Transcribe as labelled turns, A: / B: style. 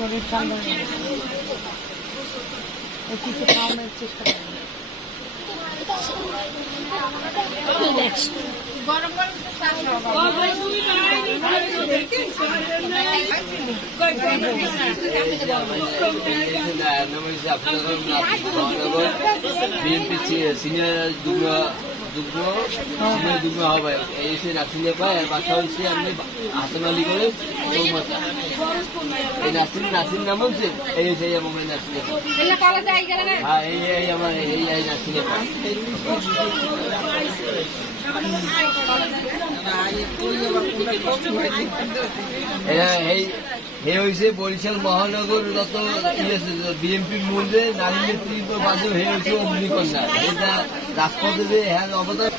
A: Podem ficar andando. Aqui se calma e se escapam. Agora pode passar a prova. Ó,
B: vai
C: Namaste, Abdul Rahman, Abdul Rahman, BMPC, Senior Junior. যুগ্ম senior যুগ্ম হবে এই সে নার্সিংয়ে পায় আর বাসা হচ্ছে আপনি হাতনালি করে চৌমাথা এই নার্সিং নার্সিং নাম হচ্ছে এই সেই আমার নার্সিংয়ে হ্যাঁ এই এই আমার এই এই নার্সিংয়ে পায় এই হে হয়েছে বরিশাল মহানগর যত বিএনপির মূল্যে নারী নেতৃত্ব বাজে হে হয়েছে অগ্নিকন্যা। এটা রাজপথে যে হ্যাঁ অবদান